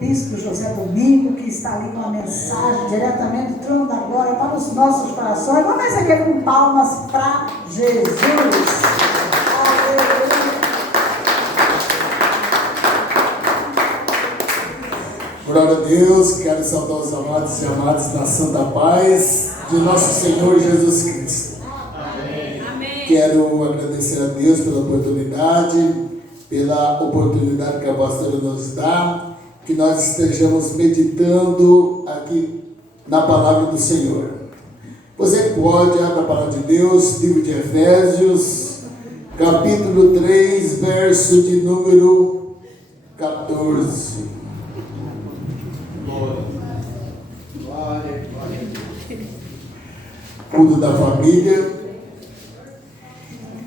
Bispo José Domingo, que está ali com a mensagem diretamente do trono da glória para os nossos corações. Vamos receber com palmas para Jesus. Aleluia. Glória a Deus, quero saudar os amados e amadas na santa paz de nosso Senhor Jesus Cristo. Amém. Quero agradecer a Deus pela oportunidade que a pastora nos dá, que nós estejamos meditando aqui na palavra do Senhor. Você pode abrir a palavra de Deus, livro de Efésios, capítulo 3, verso de número 14. Culto da família,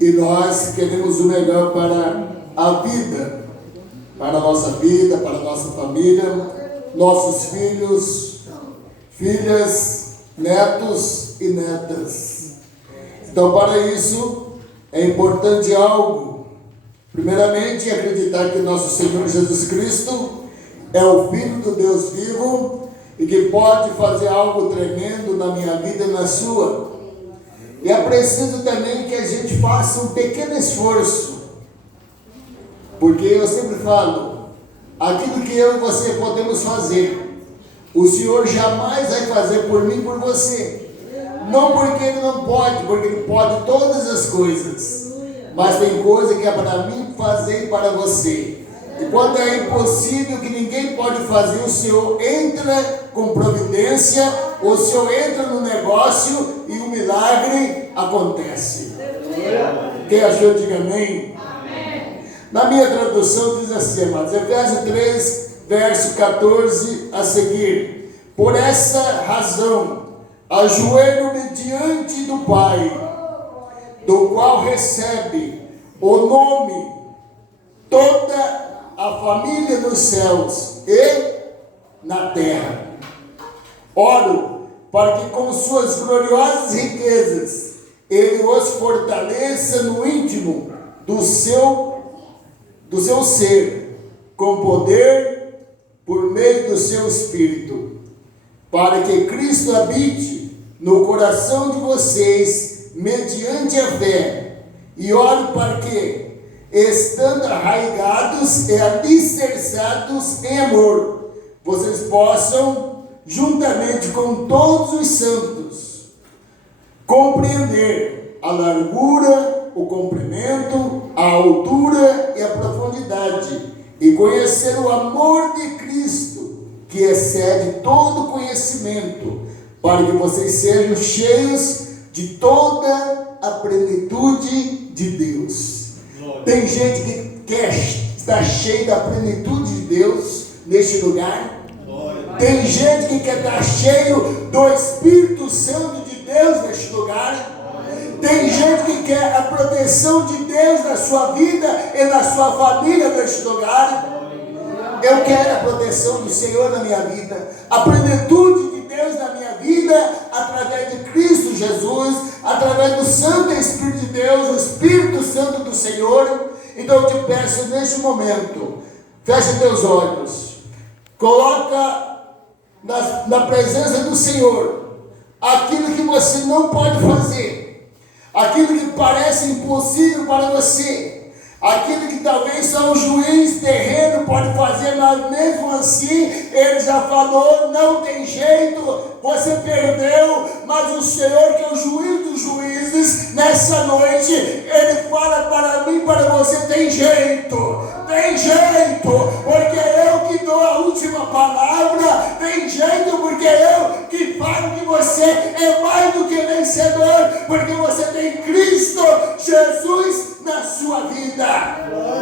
e nós queremos o melhor para a vida, para a nossa vida, para a nossa família, nossos filhos, filhas, netos e netas. Então, para isso é importante algo. Primeiramente, acreditar que nosso Senhor Jesus Cristo é o Filho do Deus vivo e que pode fazer algo tremendo na minha vida e na sua. E é preciso também que a gente faça um pequeno esforço, porque eu sempre falo, aquilo que eu e você podemos fazer, o Senhor jamais vai fazer por mim e por você. Não porque Ele não pode, porque Ele pode todas as coisas, mas tem coisa que é para mim fazer e para você. E quando é impossível, que ninguém pode fazer, o Senhor entra com providência, o Senhor entra no negócio e o milagre acontece. Quem achou, diga amém. Na minha tradução diz assim, amados, Efésios 3, verso 14 a seguir: por essa razão, ajoelho-me diante do Pai, do qual recebe o nome toda a família nos céus e na terra. Oro para que com suas gloriosas riquezas Ele os fortaleça no íntimo do seu ser, com poder por meio do seu Espírito, para que Cristo habite no coração de vocês mediante a fé. E oro para que, estando arraigados e alicerçados em amor, vocês possam, juntamente com todos os santos, compreender a largura, o comprimento, a altura e a profundidade, e conhecer o amor de Cristo, que excede todo conhecimento, para que vocês sejam cheios de toda a plenitude de Deus. Tem gente que quer estar cheio da plenitude de Deus neste lugar. Tem gente que quer estar cheio do Espírito Santo de Deus neste lugar. Tem gente que quer a proteção de Deus na sua vida e na sua família neste lugar. Eu quero a proteção do Senhor na minha vida, a plenitude de Deus na minha vida, através de Cristo Jesus, através do Santo Espírito de Deus, o Espírito Santo do Senhor. Então eu te peço neste momento, feche teus olhos, coloca na presença do Senhor aquilo que você não pode fazer, aquilo que parece impossível para você, aquilo que talvez só um juiz terreno pode fazer, mas mesmo assim ele já falou, não tem jeito, você perdeu. Mas o Senhor, que é o juiz dos juízes, nessa noite Ele fala para mim, para você: tem jeito, porque eu que dou a última palavra, tem jeito, porque eu que falo que você é mais do que vencedor, porque você tem Cristo Jesus na sua vida.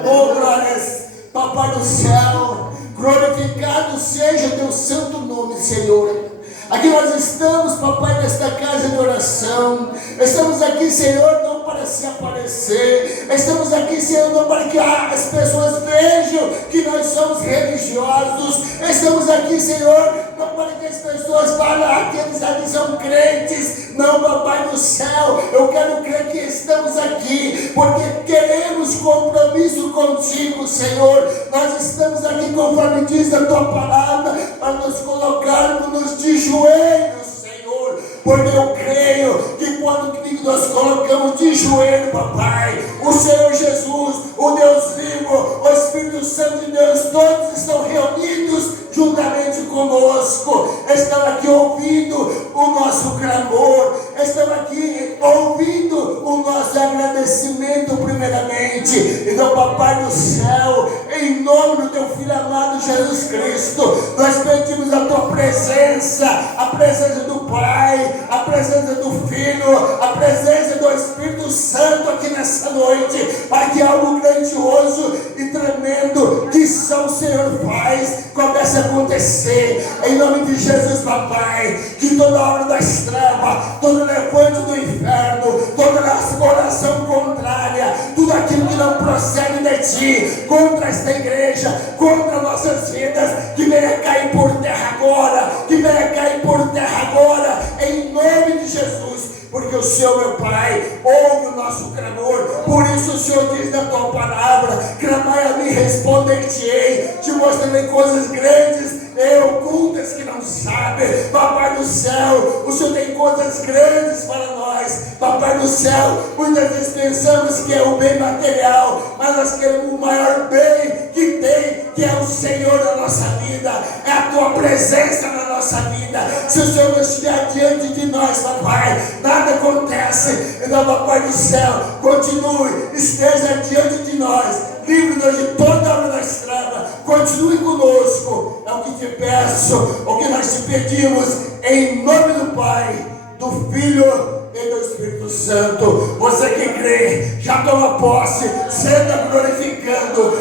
Oh, glórias, Papai do céu, glorificado seja teu santo nome, Senhor. Aqui nós estamos, papai, nesta casa de oração. Estamos aqui, Senhor, não para se aparecer. Estamos aqui, Senhor, não para que as pessoas vejam que nós somos religiosos. Estamos aqui, Senhor, não para que as pessoas falem, aqueles ali são crentes. Não, papai do céu, eu quero crer que estamos aqui, porque queremos compromisso contigo, Senhor. Nós estamos aqui, conforme diz a tua palavra, para nos colocarmos de joelhos, Senhor, porque eu creio que quando nós colocamos de joelho, papai, o Senhor Jesus, o Deus vivo, o Espírito Santo de Deus, todos estão reunidos juntamente conosco, estão aqui ouvindo o nosso clamor, estão aqui ouvindo o nosso agradecimento primeiramente. Então, papai do céu, em nome do teu Filho amado Jesus Cristo, nós pedimos a tua presença, a presença do Pai, a presença do Filho, a presença do Espírito Santo aqui nessa noite, para que algo grandioso e tremendo que só o Senhor faz comece a acontecer, em nome de Jesus, papai. Que toda obra das trevas, todo levante do inferno, toda oração contrária, tudo aquilo que não procede de ti, contra esta igreja, contra nossas vidas, que venha cair por terra agora, que venha cair por terra agora, em nome de Jesus. Porque o Senhor, meu Pai, ouve o nosso clamor. Por isso o Senhor diz na tua palavra: clamai a mim, responder-te-ei, te mostrarei coisas grandes e ocultas que não sabe. Papai do céu, o Senhor tem coisas grandes para nós. Papai do céu, muitas vezes pensamos que é o bem material, mas nós queremos o maior bem que tem, que é o Senhor na nossa vida, é a tua presença na nossa vida. Se o Senhor não estiver diante de nós, papai, nada acontece. Então, papai do céu, continue, esteja diante de nós, livre-nos de toda obra das trevas, continue conosco. É o que te peço, o que nós te pedimos, em nome do Pai, do Filho e do Espírito Santo. Você que crê, já toma posse, senta glorificando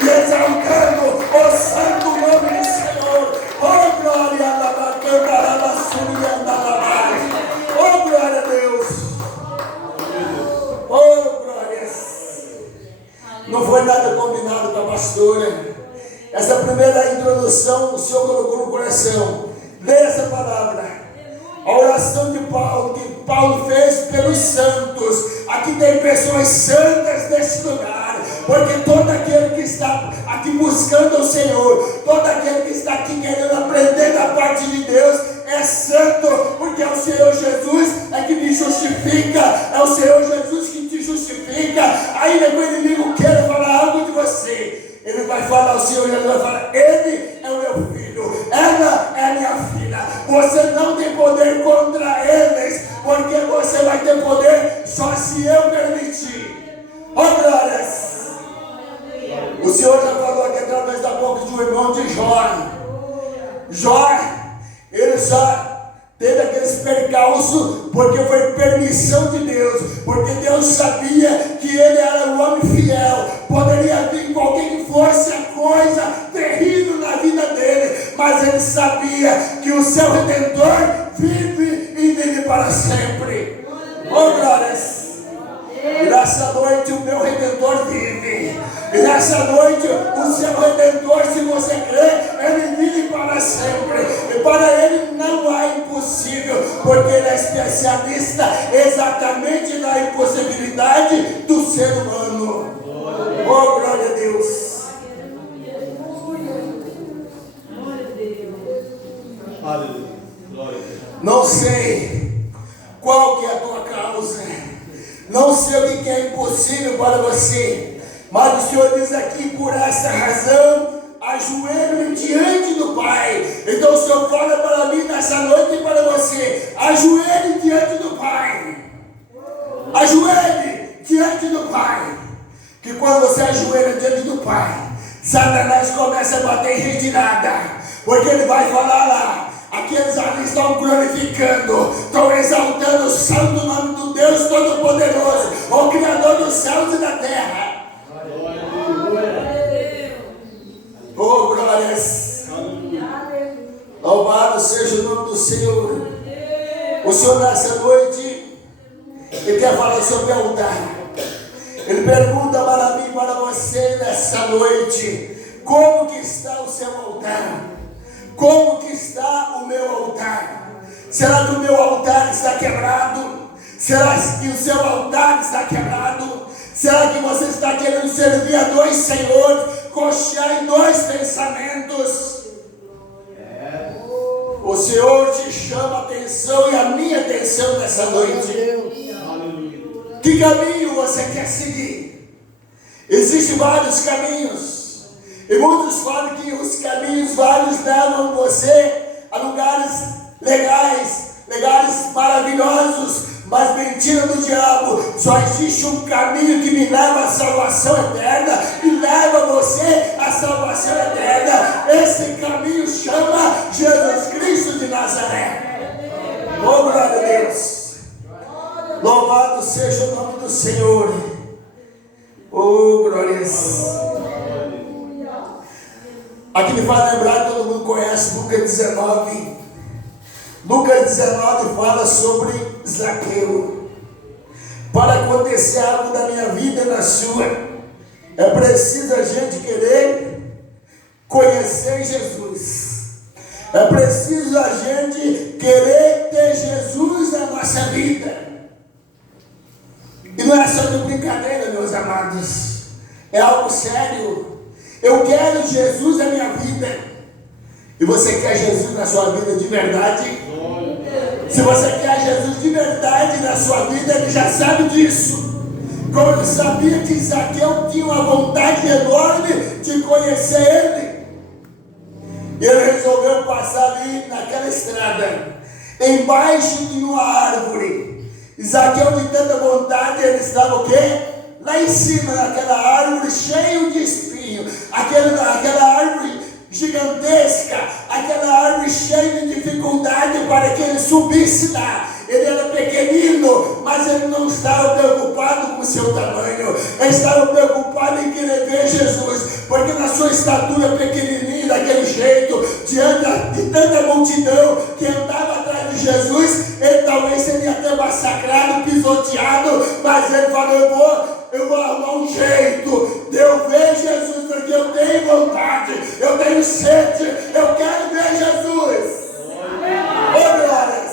e exaltando o santo nome do Senhor. Oh, glória a oh, glória a Deus. Oh, glórias. Não foi nada combinado com a pastora. Essa primeira introdução o Senhor colocou no coração. Leia essa palavra. A oração de Paulo, que Paulo fez pelos santos. Aqui tem pessoas santas nesse lugar, porque todo aquele que está aqui buscando o Senhor, todo aquele que está aqui querendo aprender da parte de Deus, é santo, porque é o Senhor Jesus é que me justifica, é o Senhor Jesus que te justifica. Ainda que o inimigo queira falar algo de você, ele vai falar, o Senhor Jesus vai falar: ele é o meu filho, ela é a minha filha. Você não tem poder contra eles, porque você vai ter poder só se eu permitir. Oh, glórias! O Senhor já falou aqui através da boca de um irmão de Jó. Jó, ele já teve aqueles percalços, porque foi permissão de Deus, porque Deus sabia que ele era um homem fiel. Poderia vir qualquer que fosse a coisa terrível na vida dele, mas ele sabia que o seu Redentor vive e vive para sempre. Oh, glórias! E nessa noite o meu Redentor vive. E nessa noite o seu Redentor, se você crê, ele vive para sempre. E para ele não há impossível, porque ele é especialista exatamente na impossibilidade do ser humano. Oh, glória a Deus. Não sei qual que é a tua causa, não sei o que é impossível para você, mas o Senhor diz aqui: por essa razão, ajoelho diante do Pai. Então o Senhor fala para mim nessa noite e para você: ajoelhe diante do Pai. Ajoelhe diante do Pai. Que quando você ajoelha diante do Pai, Satanás começa a bater em retirada, porque ele vai falar lá: aqueles ali estão glorificando, estão exaltando o santo nome do Deus Todo-Poderoso, o Criador dos céus e da terra. Oh, glórias! Louvado seja o nome do Senhor. O Senhor nessa noite, Ele quer falar sobre altar. Ele pergunta para mim e para você nessa noite: como que está o seu altar? Como que está o meu altar? Será que o meu altar está quebrado? Será que o seu altar está quebrado? Será que você está querendo servir a dois senhores, cochear em dois pensamentos? O Senhor te chama a atenção e a minha atenção nessa noite. Que caminho você quer seguir? Existem vários caminhos. E muitos falam que os caminhos vários levam você a lugares legais, lugares maravilhosos. Mas mentira do diabo, só existe um caminho que me leva à salvação eterna e leva você à salvação eterna. Esse caminho chama Jesus Cristo de Nazaré. Oh, glória a Deus. Louvado seja o nome do Senhor. Oh, glórias. Aqui me faz lembrar, todo mundo conhece Lucas 19. Lucas 19 fala sobre Zaqueu. Para acontecer algo na minha vida e na sua, é preciso a gente querer conhecer Jesus. É preciso a gente querer ter Jesus na nossa vida. E não é só de brincadeira, meus amados. É algo sério. Eu quero Jesus na minha vida. E você quer Jesus na sua vida de verdade? Se você quer Jesus de verdade na sua vida, ele já sabe disso. Como ele sabia que Zaqueu tinha uma vontade enorme de conhecer ele. E ele resolveu passar ali naquela estrada, embaixo de uma árvore. E Zaqueu, de tanta vontade, ele estava o quê? Lá em cima daquela árvore, cheio de espinho. Aquela árvore gigantesca, aquela árvore cheia de dificuldade para que ele subisse lá. Ele era pequenino, mas ele não estava preocupado com o seu tamanho. Ele estava preocupado em querer ver Jesus, porque na sua estatura pequenininha, daquele jeito, diante de tanta multidão que andava atrás de Jesus, ele talvez seria até massacrado, pisoteado, mas ele falou, eu vou arrumar um jeito de eu ver Jesus, porque eu tenho vontade, eu tenho sede, eu quero ver Jesus. Oh, glórias!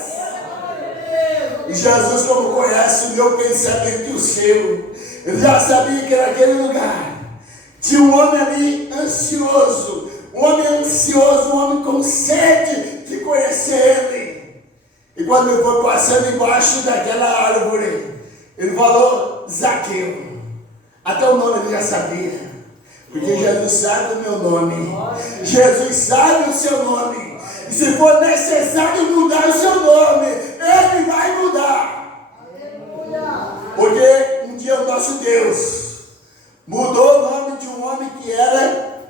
E Jesus, como conhece o meu pensamento e o seu, ele já sabia que naquele lugar tinha um homem ali ansioso, um homem com sede de conhecer ele. E quando ele foi passando embaixo daquela árvore, ele falou, Zaqueu. Até o nome ele já sabia, porque Jesus sabe o meu nome, Jesus sabe o seu nome. E se for necessário mudar o seu nome, ele vai mudar. Porque um dia o nosso Deus mudou o nome de um homem que era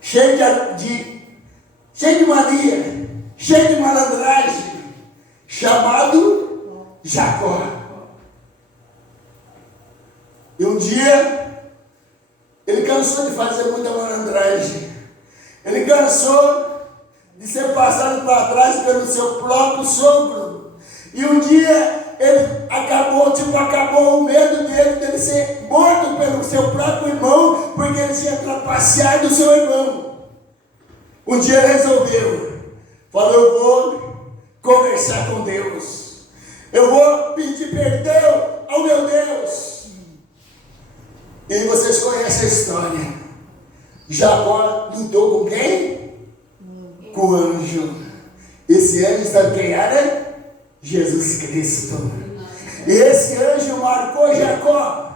cheio de mania, cheio de malandragem, chamado Jacó. E um dia ele cansou de fazer muita malandragem. Ele cansou de ser passado para trás pelo seu próprio sogro. E um dia ele acabou o medo dele ser morto pelo seu próprio irmão, porque ele tinha trapaceado o seu irmão. Um dia ele resolveu, falou, eu vou conversar com Deus. Eu vou pedir perdão ao meu Deus. E aí vocês conhecem a história. Jacó lutou com quem? Com o anjo. Esse anjo sabe quem era? Jesus Cristo. E esse anjo marcou Jacó.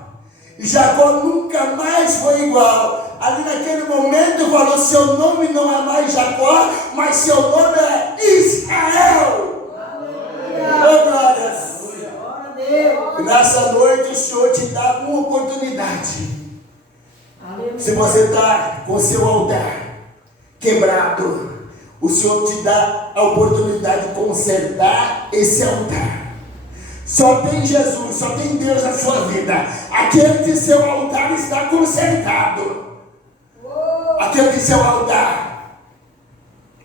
E Jacó nunca mais foi igual. Ali naquele momento falou, seu nome não é mais Jacó, mas seu nome é Israel. Oh, glórias. E nessa noite o Senhor te dá uma oportunidade. Se você está com seu altar quebrado, o Senhor te dá a oportunidade de consertar esse altar. Só tem Jesus, só tem Deus na sua vida. Aquele que seu altar está consertado. Aquele que seu altar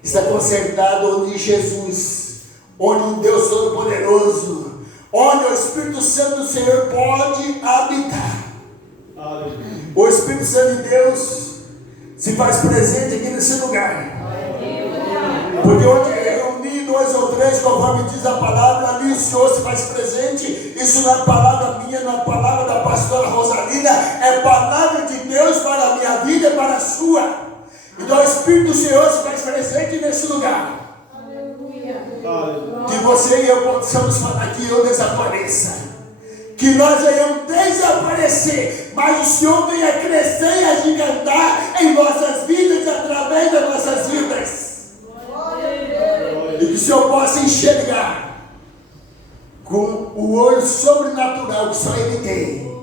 está consertado onde Jesus, onde o Deus Todo-Poderoso, onde o Espírito Santo do Senhor pode habitar. O Espírito Santo de Deus se faz presente aqui nesse lugar. Porque onde reunir 2 ou 3, conforme diz a palavra, ali o Senhor se faz presente. Isso não é palavra minha, não é palavra da pastora Rosalina, é palavra de Deus para a minha vida e para a sua. Então o Espírito do Senhor se faz presente nesse lugar. Que você e eu possamos falar que eu desapareça. Que nós venhamos desaparecer, mas o Senhor venha crescer e agigantar em nossas vidas e através das nossas vidas. E que o Senhor possa enxergar com o olho sobrenatural que só Ele tem,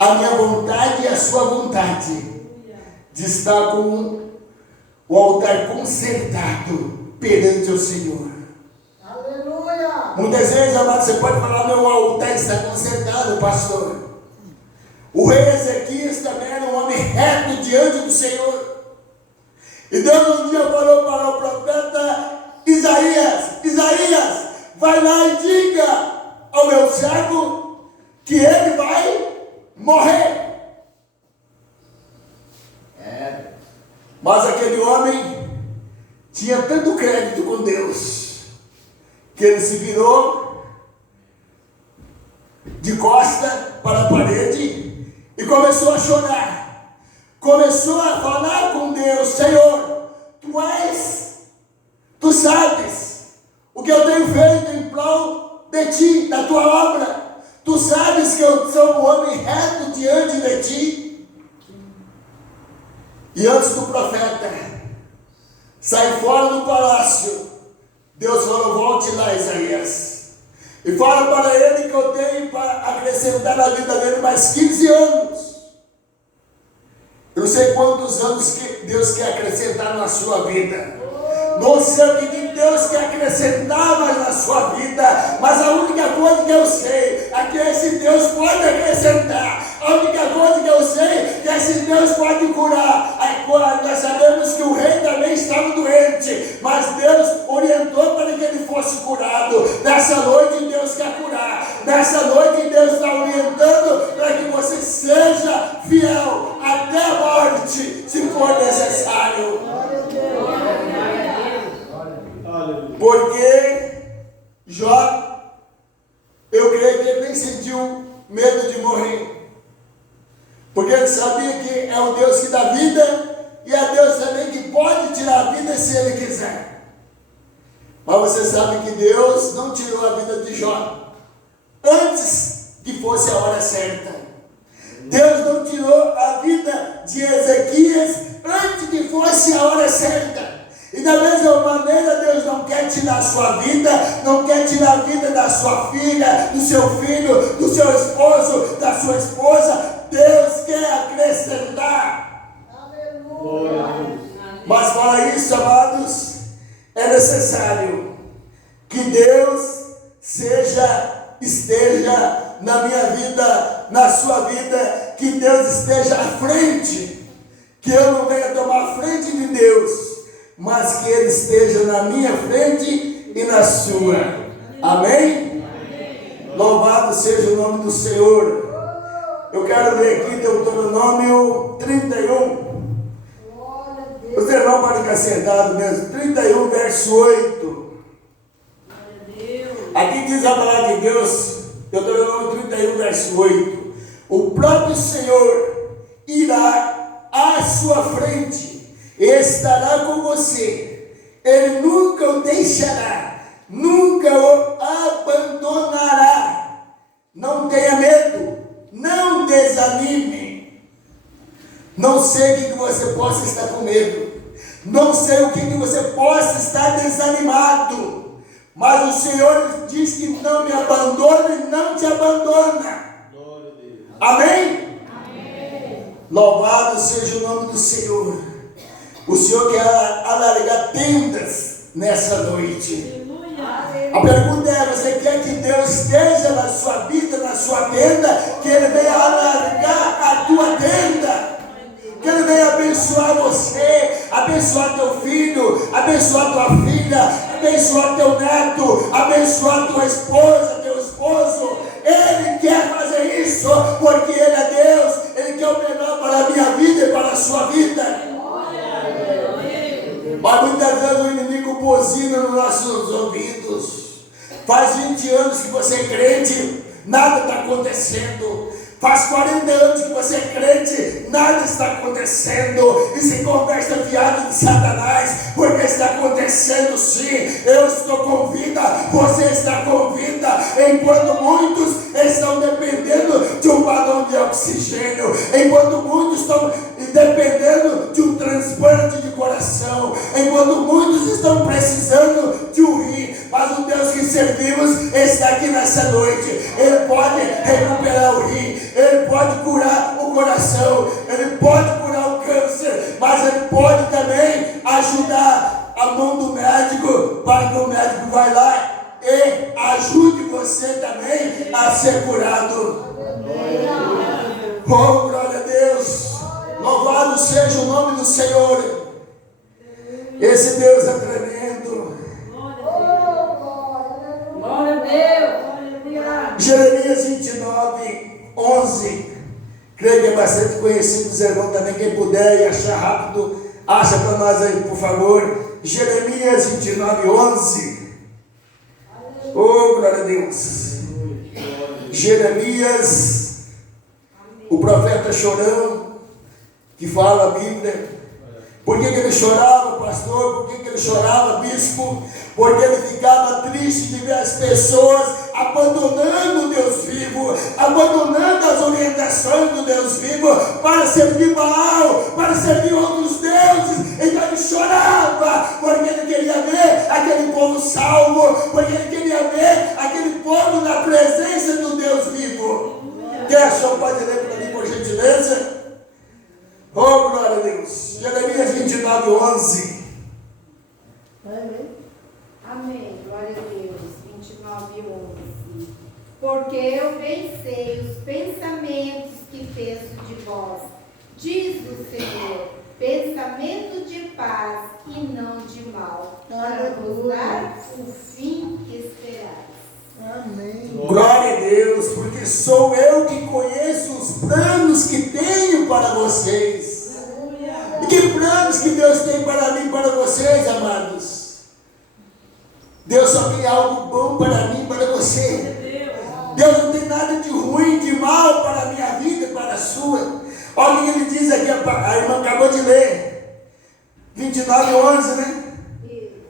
a minha vontade e a sua vontade, de estar com o altar consertado perante o Senhor. Aleluia! Muitas vezes, amado, você pode falar: meu altar está consertado, pastor. O rei Ezequias também era um homem reto diante do Senhor. E Deus um dia falou para o profeta Isaías: Isaías, vai lá e diga ao meu servo que ele vai morrer. Mas aquele homem tinha tanto crédito com Deus, que ele se virou de costa para a parede e começou a chorar. Começou a falar com Deus: Senhor, Tu sabes o que eu tenho feito em prol de Ti, da Tua obra. Tu sabes que eu sou um homem reto diante de Ti. E antes do profeta sair fora do palácio, Deus falou: volte lá, Isaías, e fala para ele que eu tenho para acrescentar na vida dele mais 15 anos. Eu não sei quantos anos que Deus quer acrescentar na sua vida. Não sei o que Deus quer acrescentar mais na sua vida, mas a única coisa que eu sei é que esse Deus pode acrescentar. A única coisa que eu sei é que esse Deus pode curar. Nós sabemos que o rei também estava doente, mas Deus orientou para que ele fosse curado. Nessa noite Deus quer curar. Nessa noite Deus está orientando para que você seja fiel até a morte, se for necessário. Porque Jó, eu creio que ele nem sentiu medo de morrer, porque ele sabia que é o Deus que dá vida, e é Deus também que pode tirar a vida se Ele quiser. Mas você sabe que Deus não tirou a vida de Jó antes que fosse a hora certa. Deus não tirou a vida de Ezequias antes que fosse a hora certa. E da mesma maneira, Deus não quer tirar a sua vida, não quer tirar a vida da sua filha, do seu filho, do seu esposo, da sua esposa. Deus quer acrescentar. Aleluia. Mas para isso, amados, é necessário que Deus esteja na minha vida, na sua vida, que Deus esteja à frente, que eu não venha tomar a frente de Deus, mas que Ele esteja na minha frente e na sua. Amém? Amém. Louvado seja o nome do Senhor. Eu quero ler aqui Deuteronômio 31. Os irmãos podem ficar sentados mesmo. 31, verso 8. Aqui diz a palavra de Deus, Deuteronômio 31, verso 8. O próprio Senhor irá à sua frente, estará com você. Ele nunca o deixará, nunca o abandonará. Não tenha medo, não desanime. Não sei o que você possa estar com medo, não sei o que você possa estar desanimado, mas o Senhor diz que não me abandona e não te abandona. Amém? Amém. Louvado seja o nome do Senhor. O Senhor quer alargar tendas nessa noite. A pergunta é: você quer que Deus esteja na sua vida, na sua tenda? Que Ele venha alargar a tua tenda, que Ele venha abençoar você, abençoar teu filho, abençoar tua filha, abençoar teu neto, abençoar tua esposa, teu esposo. Ele quer fazer isso porque Ele é Deus. Ele quer o melhor para a minha vida e para a sua vida. Mas muitas vezes o inimigo buzina nos nossos ouvidos. Faz 20 anos que você é crente, nada está acontecendo. Faz 40 anos que você é crente, nada está acontecendo. Isso é conversa fiada de Satanás, porque está acontecendo sim. Eu estou com vida, você está com vida. Enquanto muitos estão dependendo de um balão de oxigênio, enquanto muitos estão dependendo de um transplante de coração, enquanto muitos estão precisando de um rim, mas o Deus que servimos está aqui nessa noite. Ele pode recuperar o rim, Ele pode curar o coração, Ele pode curar o câncer, mas Ele pode também ajudar a mão do médico, para que o médico vai lá e ajude você também a ser curado. Oh, glória a Deus! Louvado seja o nome do Senhor. Esse Deus é tremendo. Glória a Deus. Jeremias 29, 11. Creio que é bastante conhecido dos irmãos também. Quem puder e achar rápido, acha para nós aí, por favor. Jeremias 29, 11. Oh, glória a Deus. Jeremias, o profeta chorão, que fala a Bíblia. Por que ele chorava, pastor? Por que ele chorava, bispo? Porque ele ficava triste de ver as pessoas abandonando o Deus vivo, abandonando as orientações do Deus vivo para servir Baal, para servir outros deuses. Então ele chorava, porque ele queria ver aquele povo salvo, porque ele queria ver aquele povo na presença do Deus vivo. Quem achou pode ler para mim, por gentileza? Oh, glória a Deus. Jeremias 29, 11. Amém. Glória a Deus. 29, 11. Porque eu bem sei os pensamentos que penso de vós, diz o Senhor, pensamento de paz e não de mal, para vos dar o fim que esperais. Amém. Glória a Deus, porque sou eu que conheço os planos que tenho para vocês. E que planos que Deus tem para mim e para vocês, amados? Deus só tem algo bom para mim e para você. Deus não tem nada de ruim, de mal para a minha vida e para a sua. Olha o que ele diz aqui, a irmã acabou de ler. 29, 11, né?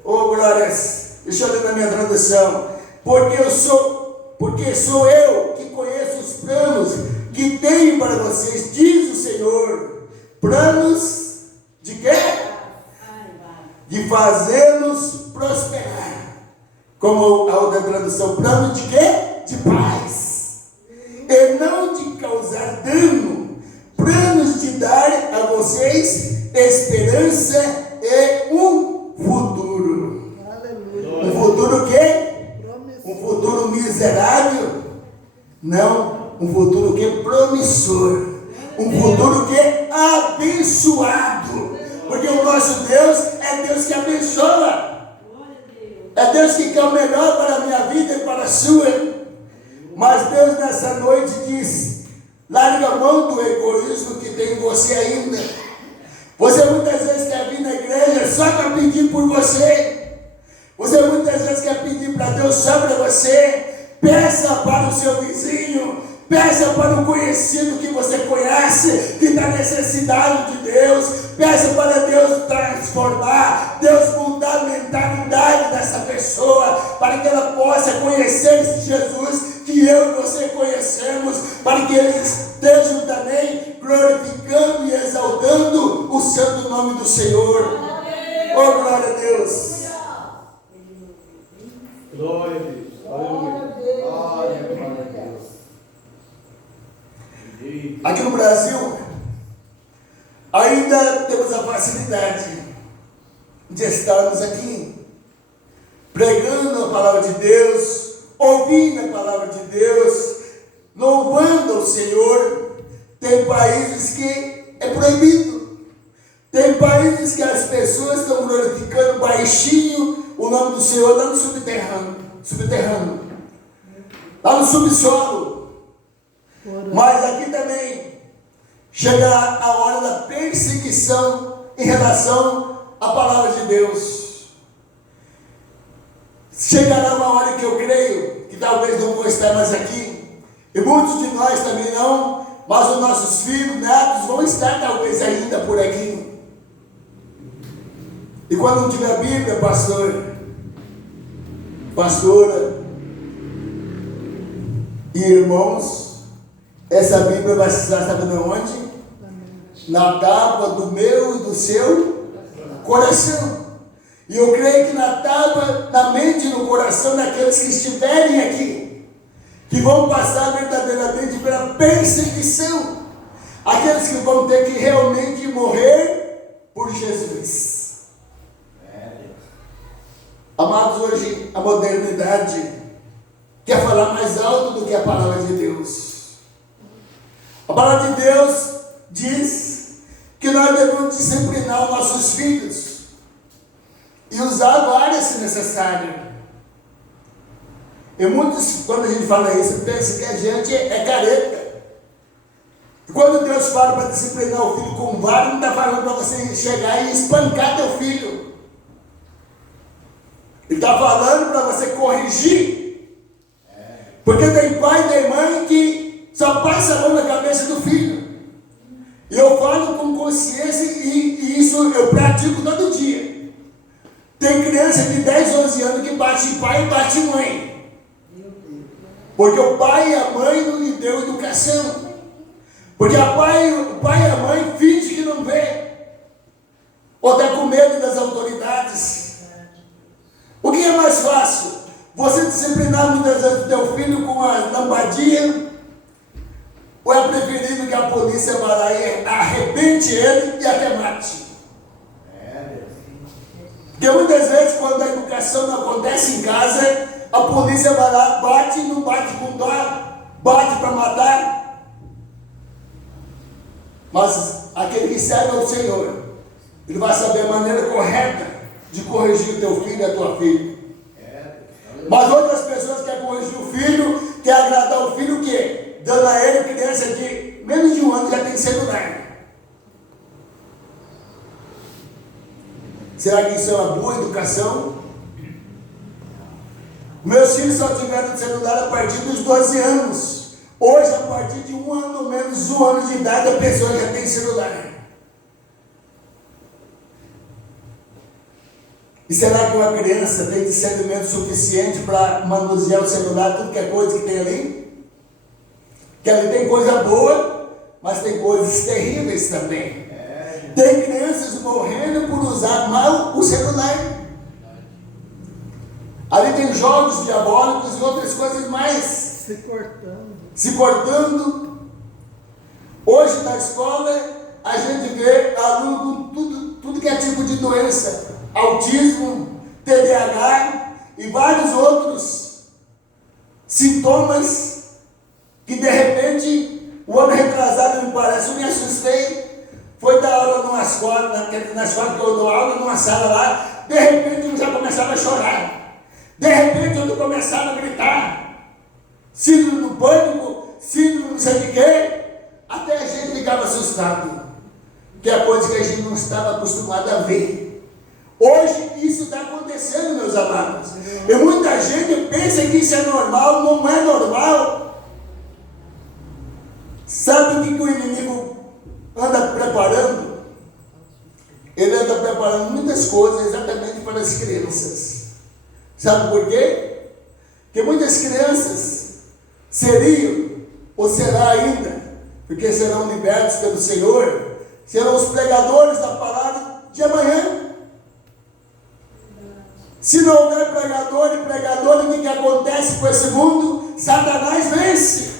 Oh, glórias. Deixa eu ler na minha tradução. Porque sou eu que conheço os planos que tenho para vocês, diz o Senhor. Planos de quê? De fazê-los prosperar. Como a outra tradução, plano de quê? De paz. E não de causar dano. Planos de dar a vocês esperança e um futuro. Aleluia. Um futuro o quê? Um futuro miserável? Não, um futuro que é promissor. Um futuro que é abençoado. Porque o nosso Deus é Deus que abençoa. É Deus que quer o melhor para a minha vida e para a sua. Mas Deus nessa noite diz: larga a mão do egoísmo que tem em você ainda. Você muitas vezes quer vir na igreja só para pedir por você. Você muitas vezes quer pedir para Deus só para você. Peça para o seu vizinho, peça para o conhecido que você conhece, que está necessitado de Deus. Peça para Deus transformar, Deus mudar a mentalidade dessa pessoa, para que ela possa conhecer esse Jesus que eu e você conhecemos, para que eles estejam também glorificando e exaltando o santo nome do Senhor. Oh, glória a Deus. Glória a Deus. Glória a Deus. Aqui no Brasil, ainda temos a facilidade de estarmos aqui, pregando a palavra de Deus, ouvindo a palavra de Deus, louvando ao Senhor. Tem países que é proibido. Tem países que as pessoas estão glorificando baixinho o nome do Senhor lá no subterrâneo, lá no subsolo. Mas aqui também chega a hora da perseguição em relação a palavra de Deus. Chegará uma hora que eu creio que talvez não vou estar mais aqui, e muitos de nós também não, mas os nossos filhos, netos vão estar talvez ainda por aqui. E quando não tiver Bíblia, pastor, pastora e irmãos, essa Bíblia vai estar sabendo onde? Na tábua do meu e do seu coração. E eu creio que na tábua, na mente e no coração daqueles que estiverem aqui, que vão passar verdadeiramente pela perseguição, aqueles que vão ter que realmente morrer por Jesus. Amados, hoje a modernidade quer falar mais alto do que a palavra de Deus. A palavra de Deus diz que nós devemos disciplinar os nossos filhos e usar várias se necessário. E muitos, quando a gente fala isso, pensam que a gente é careta. E quando Deus fala para disciplinar o filho com vara, não está falando para você chegar e espancar teu filho. Ele está falando para você corrigir. Porque tem pai e tem mãe que só passa a mão na cabeça do filho. E eu falo com consciência e isso eu pratico todo dia. Tem criança de 10, 11 anos que bate pai e bate mãe. Porque o pai e a mãe não lhe deu educação. Porque o pai e a mãe fingem que não vê. Ou está com medo das autoridades. O que é mais fácil? Você disciplinar muitas vezes o teu filho com uma lambadinha? Ou é preferível que a polícia vá lá e arrebente ele e até mate? Porque muitas vezes, quando a educação não acontece em casa, a polícia vai lá, bate, não bate com dó, bate para matar. Mas aquele que serve ao Senhor, ele vai saber a maneira correta de corrigir o teu filho e a tua filha. Mas outras pessoas querem corrigir o filho, querem agradar o filho, o quê? Dando a ele criança de menos de 1 ano já tem celular. Será que isso é uma boa educação? Meus filhos só tiveram celular a partir dos 12 anos. Hoje, a partir de 1 ano, menos 1 ano de idade, a pessoa já tem celular. E será que uma criança tem discernimento suficiente para manusear o celular, tudo que é coisa que tem ali? Que ali tem coisa boa, mas tem coisas terríveis também. Tem crianças morrendo por usar mal o celular. Ali tem jogos diabólicos e outras coisas mais. Se cortando. Hoje na escola a gente vê aluno com tudo que é tipo de doença. Autismo, TDAH e vários outros sintomas que de repente, o ano retrasado me parece, eu me assustei. Foi dar aula numa escola, na escola que eu dou aula, numa sala lá, de repente eu já começava a chorar. De repente eu começava a gritar. Síndrome do pânico, síndrome não sei de quê. Até a gente ficava assustado. Que é coisa que a gente não estava acostumado a ver. Hoje isso está acontecendo, meus amados. E muita gente pensa que isso é normal, não é normal. Sabe o que o inimigo anda preparando? Ele anda preparando muitas coisas exatamente para as crianças. Sabe por quê? Porque muitas crianças seriam, ou será ainda, porque serão libertos pelo Senhor, serão os pregadores da palavra de amanhã. Se não houver pregador e pregador, o que acontece com esse mundo? Satanás vence.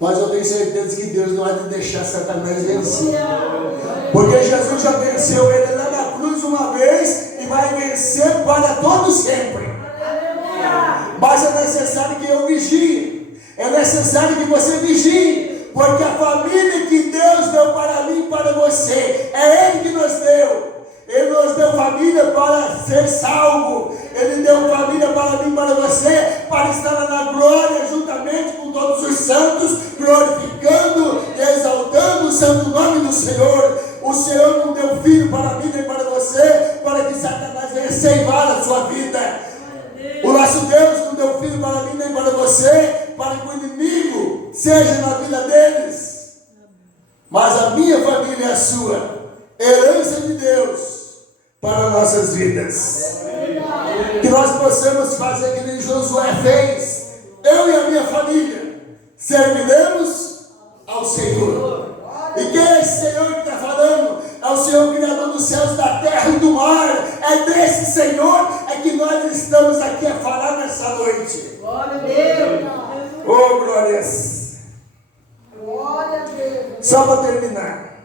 Mas eu tenho certeza que Deus não vai deixar Satanás vencer. Porque Jesus já venceu ele lá na cruz uma vez e vai vencer para todo sempre. Mas é necessário que eu vigie. É necessário que você vigie. Porque a família que Deus deu para mim e para você, é Ele que nos deu. Ele nos deu família para ser salvo. Ele deu família para mim e para você, para estar na glória juntamente com todos os santos, glorificando e exaltando o santo no nome do Senhor. O Senhor não deu filho para mim nem para você, para que Satanás venha ceifar a sua vida. O nosso Deus não deu filho para mim nem para você, para que o inimigo seja na vida deles. Mas a minha família é a sua, herança de Deus para nossas vidas. Que nós possamos fazer que nem Josué fez. Eu e a minha família serviremos ao Senhor. E quem é esse Senhor que está falando? É o Senhor Criador dos céus, da terra e do mar. É desse Senhor que nós estamos aqui a falar nessa noite. Glória a Deus. Oh, glórias. Glória a Deus. Só para terminar,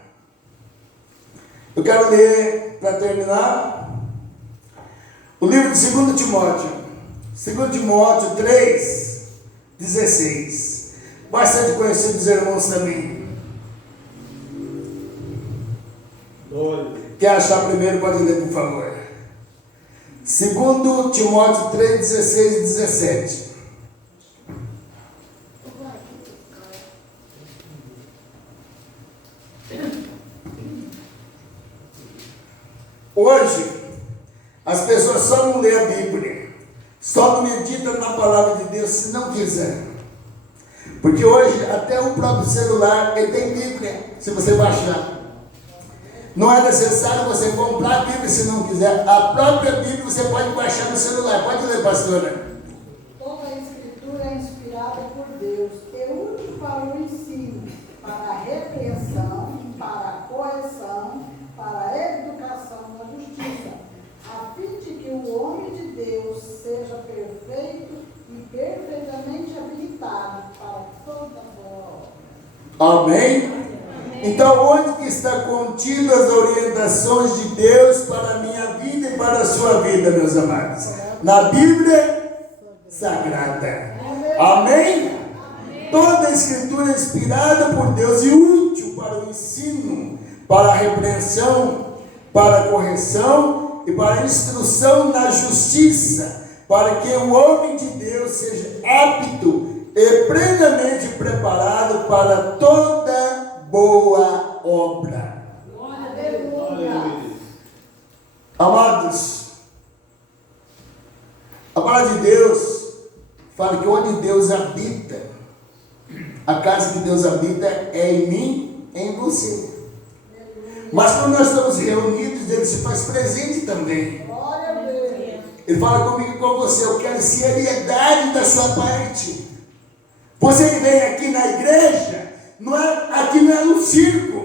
eu quero ler, para terminar, o livro de 2 Timóteo. 2 Timóteo 3, 16. Bastante conhecido dos irmãos também. Quer achar primeiro, pode ler, por favor. 2 Timóteo 3, 16 e 17. Hoje, as pessoas só não lêem a Bíblia, só não meditam na palavra de Deus se não quiser. Porque hoje, até o próprio celular, ele tem Bíblia, se você baixar. Não é necessário você comprar a Bíblia se não quiser. A própria Bíblia você pode baixar no celular. Pode ler, pastora. Toda a Escritura é inspirada por Deus e útil para o ensino, para a repreensão, para a correção, para a educação na justiça, a fim de que o homem de Deus seja perfeito e perfeitamente habilitado para toda boa obra. Amém? Então, onde que está contidas as orientações de Deus para a minha vida e para a sua vida, meus amados? Na Bíblia Sagrada. Amém? Toda a Escritura é inspirada por Deus e útil para o ensino, para a repreensão, para a correção e para a instrução na justiça, para que o homem de Deus seja apto e plenamente preparado para toda boa obra. Amados, a palavra de Deus fala que onde Deus habita, a casa que Deus habita é em mim, em você. Mas quando nós estamos reunidos, Ele se faz presente também. Ele fala comigo e com você. Eu quero seriedade da sua parte. Você que vem aqui na igreja, aqui não é um circo.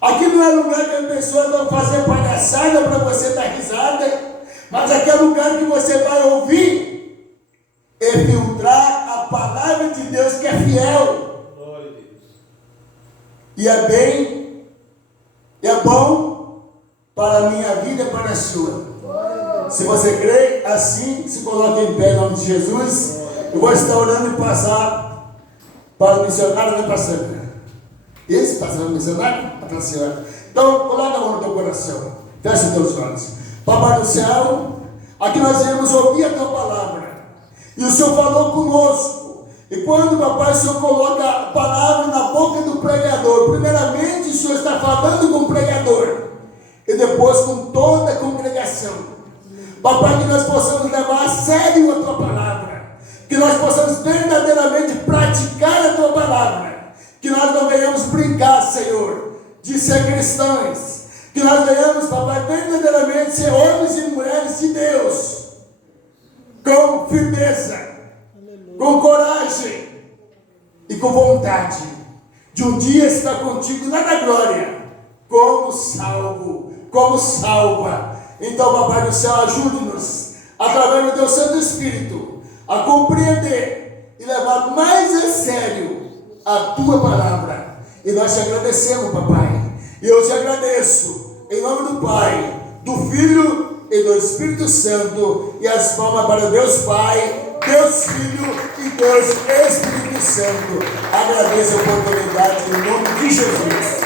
Aqui não é lugar que as pessoas vão fazer palhaçada para você dar risada, mas aqui é lugar que você vai ouvir e filtrar a palavra de Deus que é fiel. E é bem, é bom para a minha vida e para a sua. Se você crê, assim, se coloque em pé em nome de Jesus. Eu vou estar orando e passar para o missionário, né, pastor? Esse pastor missionário? Para a senhora. Então, coloca a mão no teu coração. Fecha os teus olhos. Papai do céu, aqui nós iremos ouvir a tua palavra. E o Senhor falou conosco. E quando, papai, o Senhor coloca a palavra na boca do pregador, primeiramente o Senhor está falando com o pregador. E depois com toda a congregação. Papai, que nós possamos levar a sério a tua palavra. Que nós possamos verdadeiramente praticar a tua palavra. Que nós não venhamos brincar, Senhor, de ser cristãos. Que nós venhamos, papai, verdadeiramente ser homens e mulheres de Deus. Com firmeza, com coragem e com vontade de um dia estar contigo lá na glória, como salvo, como salva. Então, papai do céu, ajude-nos, através do teu Santo Espírito, a compreender e levar mais a sério a tua palavra. E nós te agradecemos, papai. E eu te agradeço em nome do Pai, do Filho e do Espírito Santo. E as palmas para Deus Pai, Deus Filho e Deus Espírito Santo. Agradeço a oportunidade em nome de Jesus.